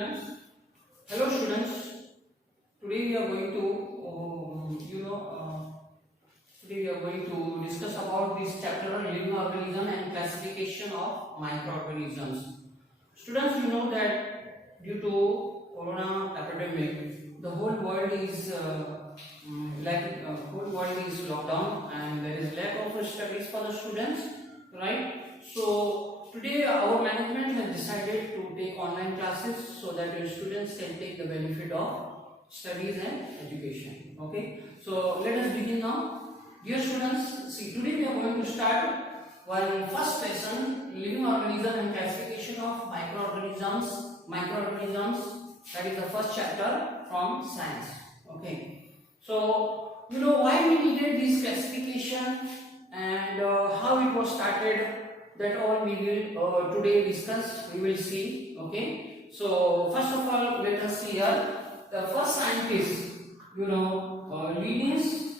Students, hello students. Today we are going to, today we are going to discuss about this chapter on living organism and classification of microorganisms. Students, you know that due to corona epidemic, the whole world is locked down, and there is lack of studies for the students, right? So today our management has decided to take online classes so that your students can take the benefit of studies and education. Okay, so let us begin now. Dear students, see, today we are going to start one first lesson, living organism and classification of microorganisms. That is the first chapter from science. Okay, so you know why we needed this classification and how it was started. That all we will today discuss. We will see. Okay, so first of all, let us see here the first scientist. You know, Linnaeus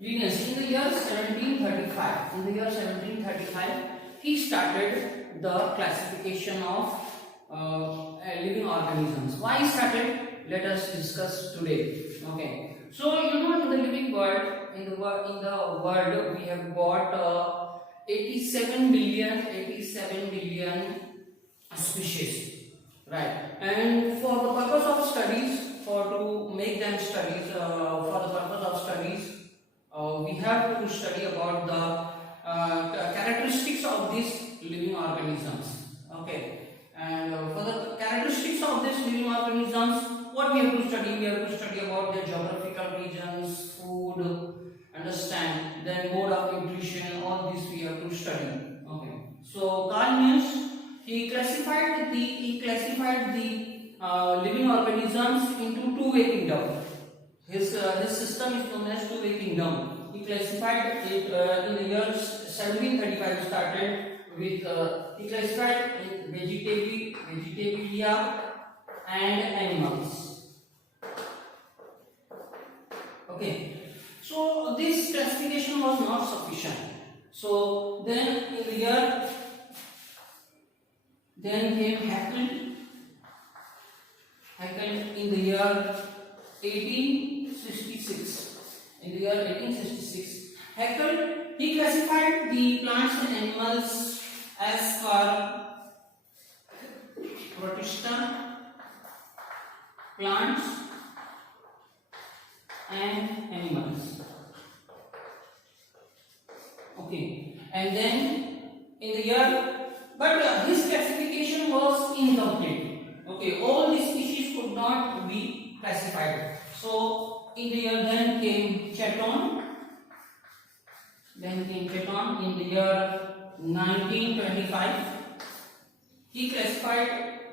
in the year 1735. In the year 1735, he started the classification of living organisms. Why he started? Let us discuss today. Okay. So you know, in the living world, in the world, we have got 87 billion species, right? And for the purpose of studies, to make them studies, for the purpose of studies, we have to study about the characteristics of these living organisms. Okay, and for the characteristics of these living organisms, what we have to study? We have to study about their geographical regions, food, understand, then mode of nutrition. All this we have to study. Okay, so Carl Linnaeus, he classified the living organisms into two-way kingdom. His system is known as two-way kingdom. He classified it in the year 1735. Started with he classified in Vegetalia and animals. Okay, so this classification was not sufficient. So then in the year, then came Haeckel in the year 1866. In the year 1866, Haeckel, he classified the plants and animals as per Protista, plants and animals. Okay, and then in the year, but his classification was incomplete. Okay, all these species could not be classified. So in the year, then came Chatton. In the year 1925. He classified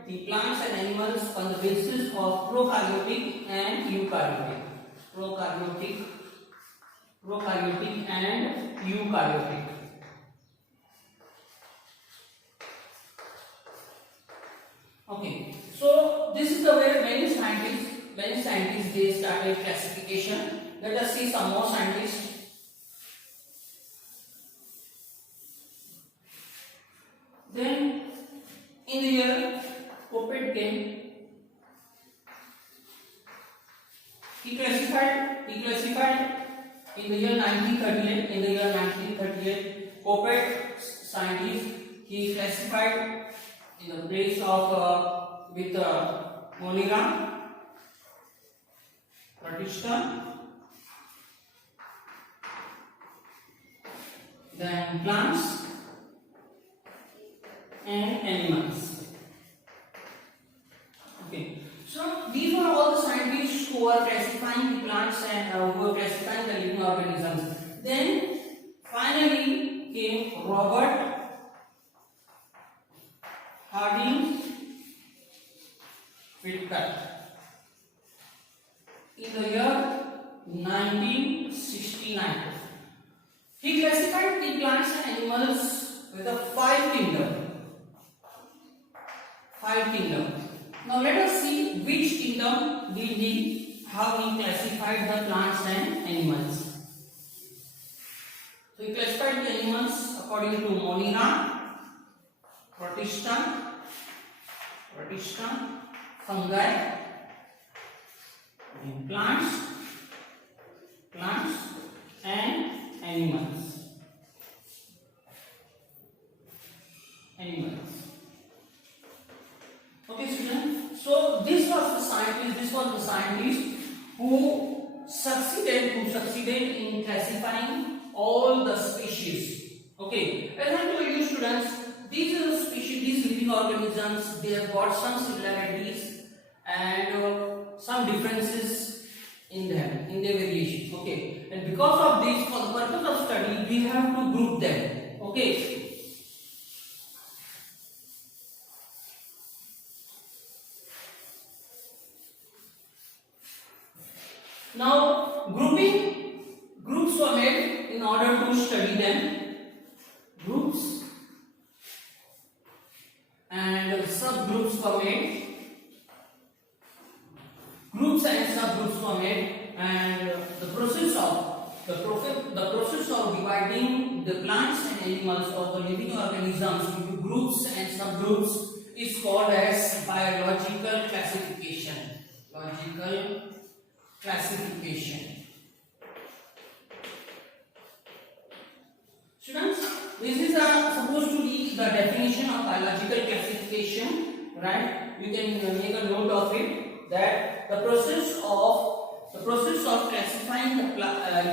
the plants and animals on the basis of prokaryotic and eukaryotic. Prokaryotic and eukaryotic. Okay, so this is the way many scientists they started classification. Let us see some more scientists. Then in the year Coppet came. He classified in the year 1938. In the year 1938, Coppet scientist, he classified in the place of with Monera, Protista, then plants and animals. Okay, so these were all the scientists who are classifying the plants and who are classifying the living organisms. Then finally came Robert Harding Whittaker in the year 1969. He classified the plants and animals with a five kingdom. Now let us see which kingdom how he classified the plants and animals. So he classified the animals according to Monera, protista, fungi, plants and animals. Okay, students. So this was the scientist who succeeded in classifying all the species. Okay, as I told you, students, these living organisms, they have got some similarities and some differences in them, in their variation. Okay, and because of this, for the purpose of study, we have to group them. Okay. Now, groups were made in order to study them. Groups and subgroups were made. Groups and subgroups were made, and the process of dividing the plants and animals or the living organisms into groups and subgroups is called as biological classification. Students, this is supposed to be the definition of biological classification, right? You can make a note of it, that the process of classifying the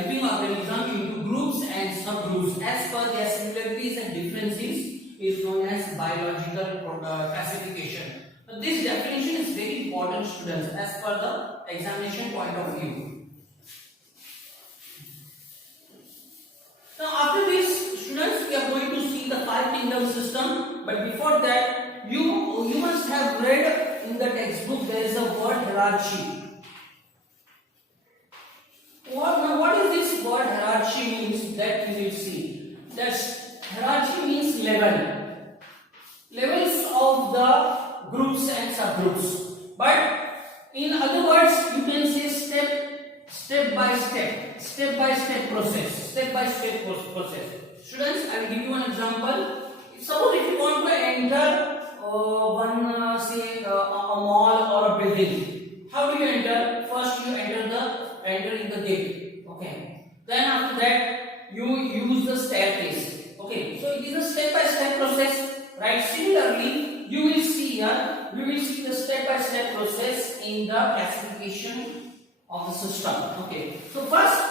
living organism into groups and subgroups as per their similarities and differences is known as biological classification. Now, this definition is very important, students, as per the examination point of view. Now, after this, students, we are going to see the 5 kingdom system. But before that, you must have read in the textbook there is a word hierarchy. What is this word hierarchy means? That you will see. That hierarchy means levels of the groups and subgroups. But in other words, you can say step by step process. Students, I will give you an example. Suppose if you want to enter a mall or a building, how do you enter? First, you enter in the gate. Okay. Then after that, you use the staircase. Okay. So it is a step-by-step process, right? Similarly, you will see the step-by-step process in the classification of the system. Okay. So first,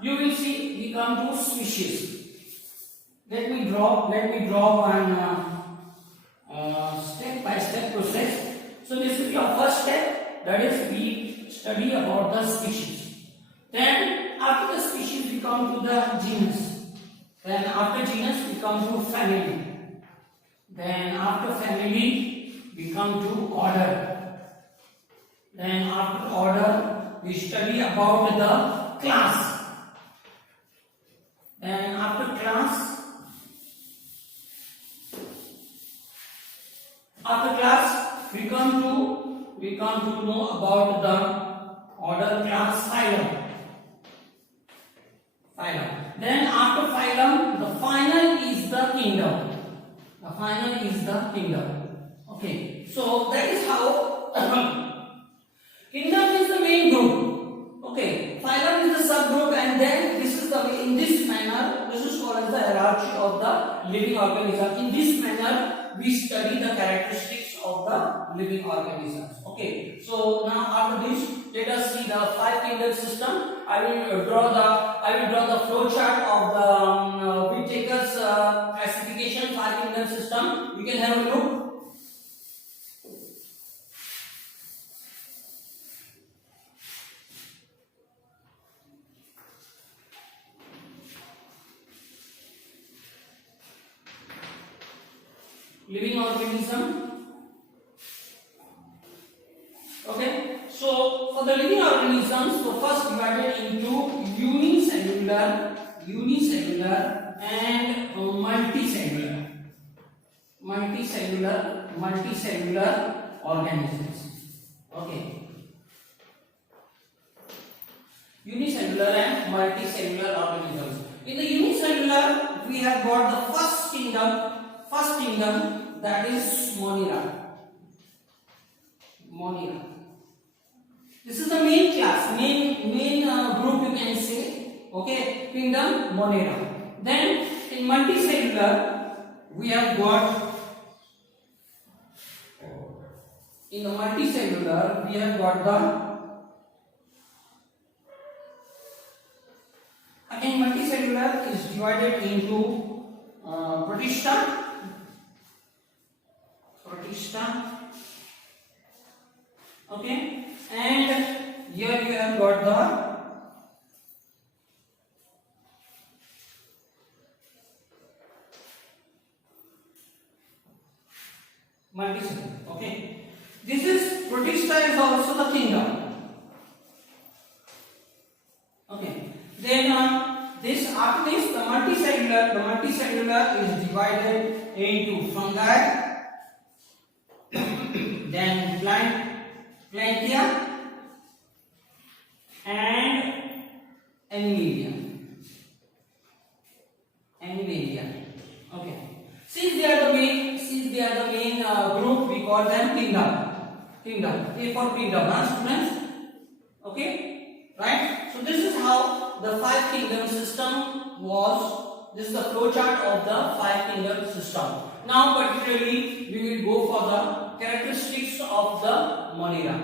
you will see we come to species. Let me draw one step-by-step process. So this will be our first step. That is, we study about the species. Then after the species, we come to the genus. Then after genus, we come to family. Then after family, we come to order. Then after order, we study about the class. Then after class, we come to know about the order, class, phylum. Then after phylum, the final is the kingdom. Okay, so that is how kingdom is the main group. Okay, phylum is the subgroup, and then this is the way. In this manner, this is called as the hierarchy of the living organism. In this manner, we study the characteristics of the living organisms. Okay, so now after this, let us see the 5 kingdom system. I will draw the flow chart of the Whittaker's classification 5 kingdom system. You can have a look. Living organism. Okay, so for the living organisms, so first divided into unicellular and multicellular organisms. Okay, unicellular and multicellular organisms. In the unicellular, we have got the first kingdom, that is Monera. Monera. This is the main class, main group you can say. Okay, kingdom Monera. Then in multicellular we have got the again multicellular is divided into protista, okay, and here you have got the multicellular. Okay, this is protista is also the kingdom. Okay, then this after this the multicellular is divided into fungi, then plantia and animalia. Okay, since they are the main group, we call them kingdom. A for kingdom, students. Okay, right? So this is how the 5 kingdom system was. This is the flow chart of the 5 kingdom system. Now particularly we will go for the characteristics of the Monera.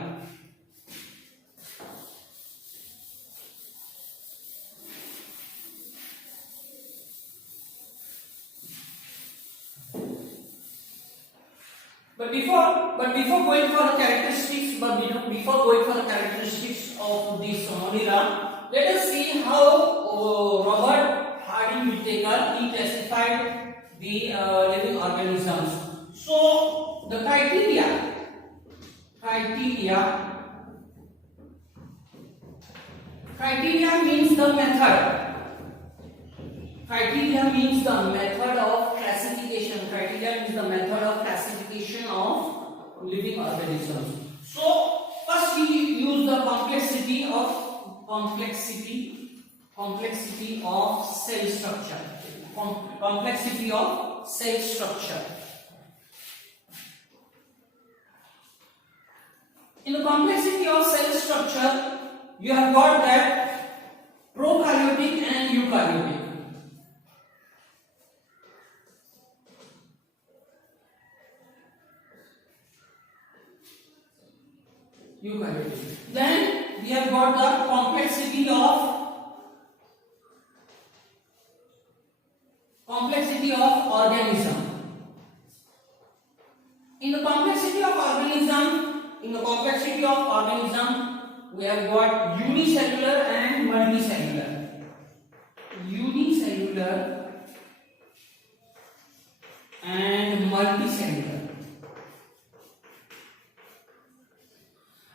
But before going for the characteristics of this Monera, let us see how Robert Harding Whittaker he classified the living organisms. So the criteria means the method. Criteria means the method of classification. Criteria means the method of classification of living organisms. So first we use the complexity of cell structure. Complexity of cell structure. In the complexity of cell structure, you have got that prokaryotic and eukaryotic. Then we have got the complexity of organism. In the complexity of organism, we have got unicellular and multicellular.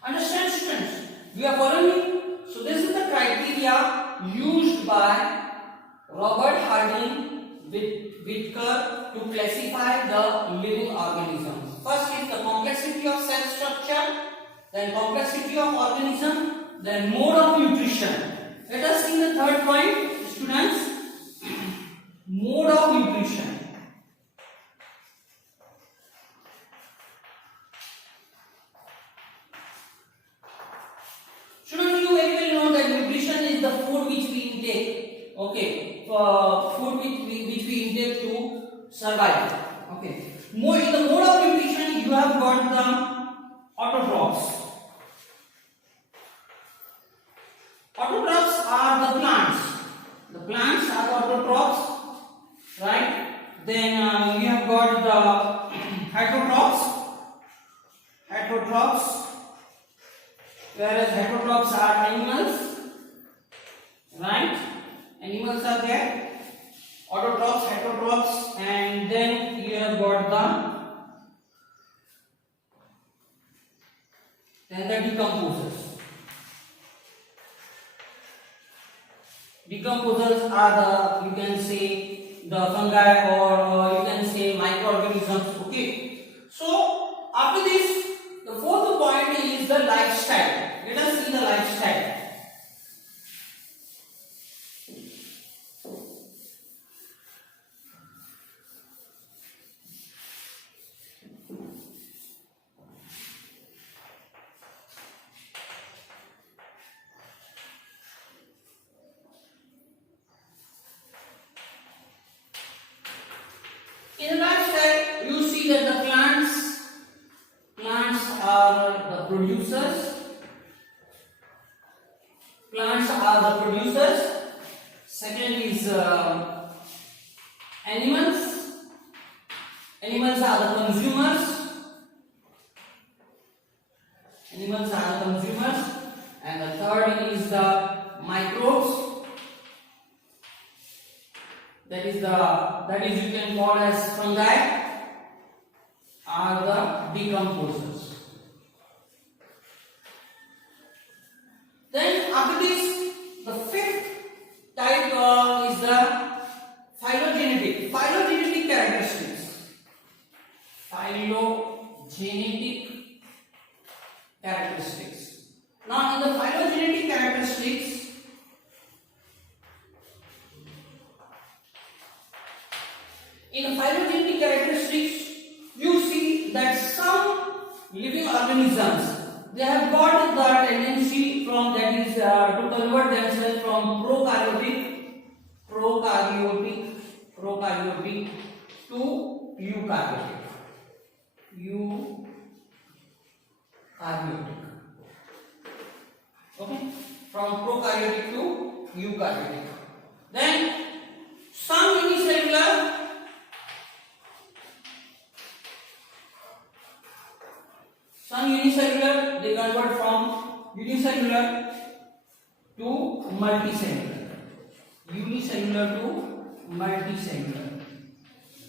Understand, students? We are following. So this is the criteria used by Robert Harding Whittaker to classify the living organisms. First is the complexity of cell structure, then complexity of organism, then mode of nutrition. Let us see the third point, students. Mode of nutrition. Students, you very well know that nutrition is the food which we intake. Okay, food which we intake to survive. Okay. In the mode of nutrition, you have got the autotrophs. Autotrophs are the plants. The plants are the autotrophs, right? Then we have got the heterotrophs, whereas heterotrophs are animals, right? Animals are there. Autotrophs, heterotrophs, and then you have got the decomposers. Decomposers are the, you can say, the fungi, or you can say microorganisms. Okay. So after this, the fourth point is the lifestyle. Let us see the lifestyle. see that the plants are the producers. Plants are the producers. Second is animals. Animals are the consumers. Animals are the consumers. And the third is the microbes. That is you can call as fungi, are the decomposers. Then after this, the fifth type is the phylogenetic. Phylogenetic characteristics. Phylogenetic characteristics. Now in the phylogenetic characteristics, you see that some living organisms, they have got the tendency from that is to convert themselves from prokaryotic to eukaryotic. Okay, from prokaryotic to eukaryotic. Then some unicellular, they convert from unicellular to multicellular. Unicellular to multicellular.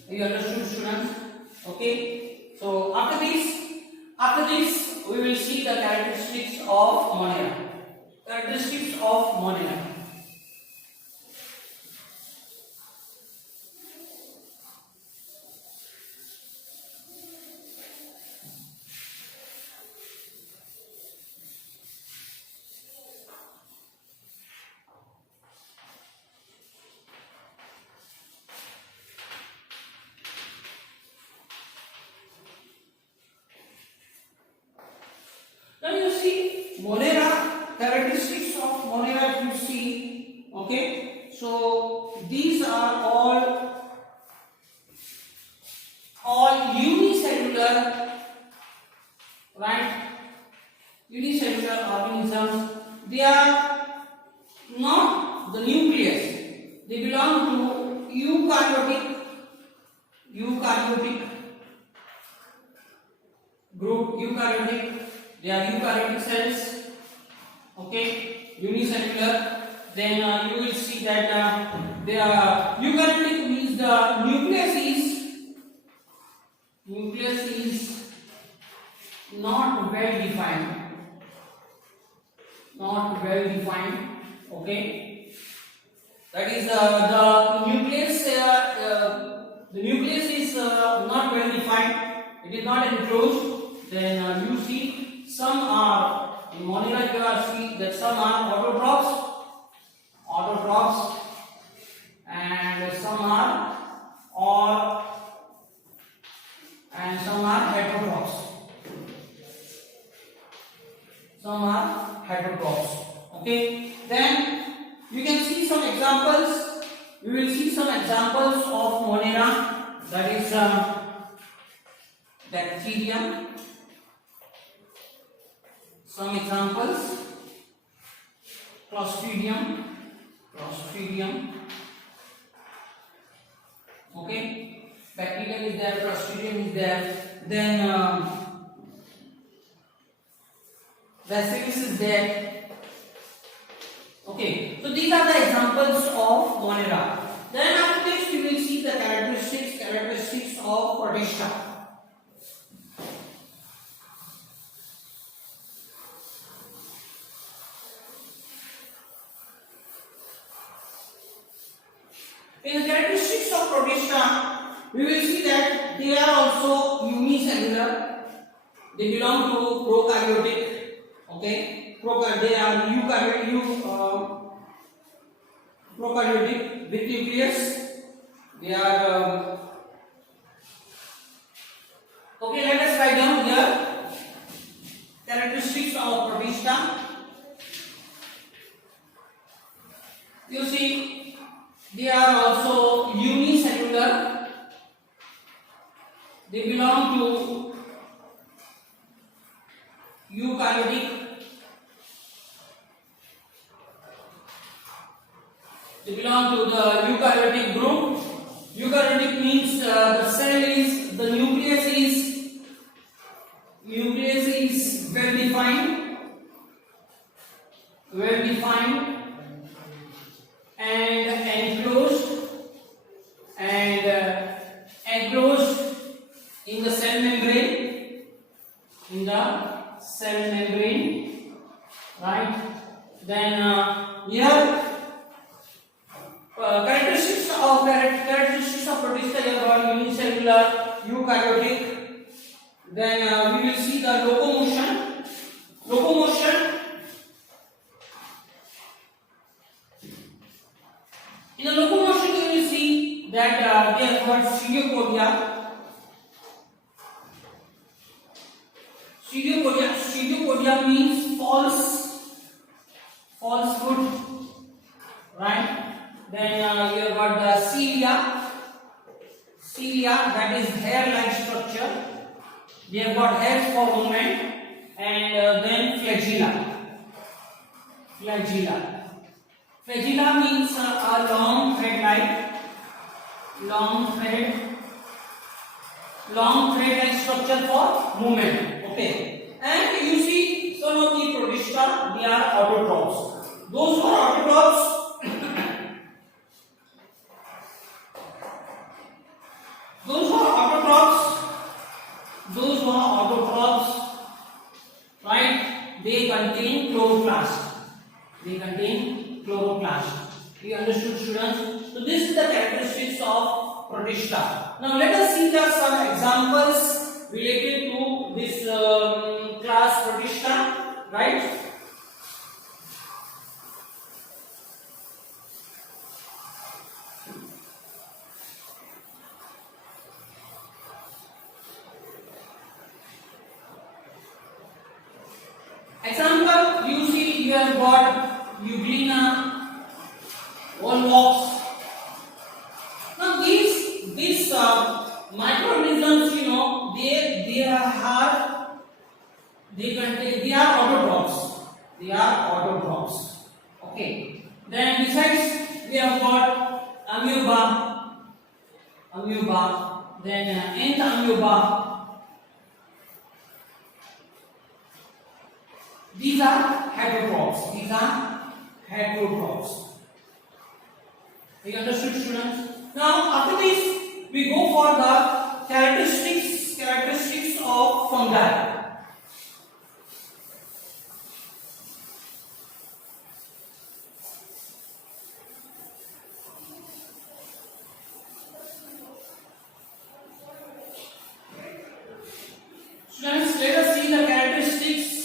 You understood, students? Okay. So after this, we will see the characteristics of Monera. Characteristics of Monera. Now you see Monera, characteristics of Monera you see. Okay, so these are all unicellular, right? Unicellular organisms. They are not the nucleus. They belong to eukaryotic group. Eukaryotic. They are eukaryotic cells. Okay, unicellular. Then you will see that they are eukaryotic means the nucleus is not well defined. Okay, that is the nucleus. The nucleus is not well defined. It is not enclosed. Then you see some are in Monera. You are see that some are autotrophs, and some are heterotrophs. Okay. Then you can see some examples. We will see some examples of Monera. That is bacteria. Some examples: Clostridium. Okay, bacterium is there, Clostridium is there. Then Bacillus is there. Okay, so these are the examples of Monera. Then after this, we will see the characteristics of Protista. In the characteristics of Protista, we will see that they are also unicellular. They belong to prokaryotic. Okay, they are prokaryotic with nucleus. They are okay. Let us write down here characteristics of Protista. You see, they are also unicellular. They belong belong to eukaryotic. They belong to the eukaryotic group. Eukaryotic means the cell is, the nucleus is well defined and enclosed in the cell membrane, right? Then here characteristics of protista here are unicellular, eukaryotic. Then we will see the locomotion. In the locomotion, you will see that they have got pseudopodia. Pseudopodia means false foot, right? Then you have got the cilia, that is hair-like structure. They have got hairs for movement, and then flagella. Flagella means a long thread-like structure for movement. Okay, and you see some of the protista, they are autotrophs. Those who are autotrophs, right? They contain chloroplast. You understood, students? So this is the characteristics of protista. Now let us see some examples related to this class protista, right? Example, you see you have got Euglena, Volvox. Now these microorganisms, you know, they are autotrophs. Okay. Then besides we have got amoeba, then entamoeba. These are heterotrophs. You understood, students? Now after this we go for the characteristics of fungi. Students, let us see the characteristics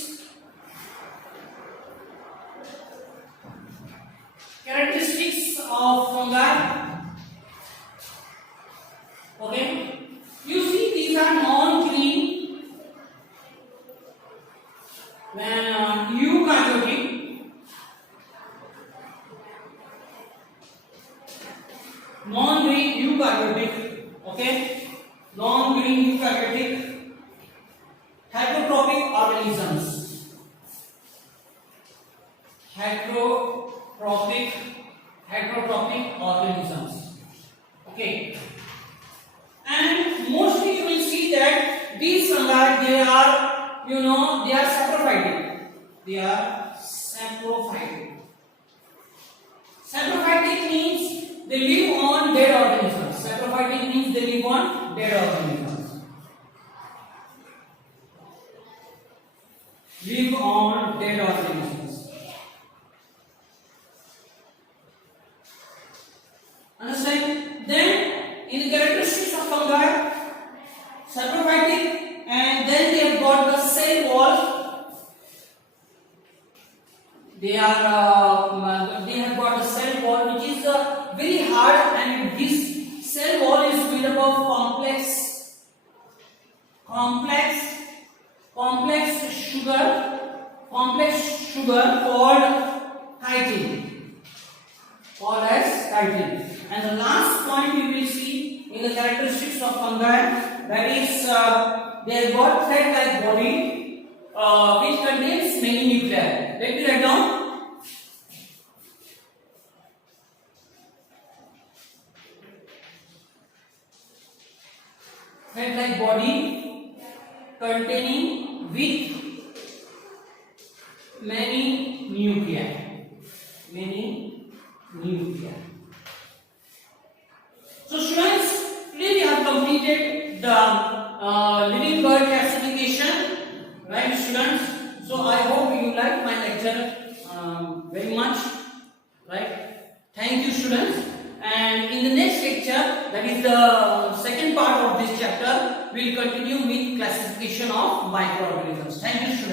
of fungi. Okay, you see these are non-green, then eukaryotic, okay, non-green eukaryotic, heterotrophic organisms. Okay, and mostly you will see that these fungi, they are saprophytic. Saprophytic means they live on dead organisms. Understand? Then in the characteristics of fungi, saprophytic, and then they have got the cell wall. They have got the cell wall, which is very hard, and this cell wall is made up of complex sugar called chitin. And the last point we will see in the characteristics of fungi, that is they have got thread-like body which contains many nuclei. Let me write down. Thread-like body containing with many nuclei. Many nuclei. So students, today we have completed the living bird classification, right students? So I hope you liked my lecture very much, right? Thank you students. And in the next lecture, that is the second part of this chapter, we will continue with classification of microorganisms. Thank you students.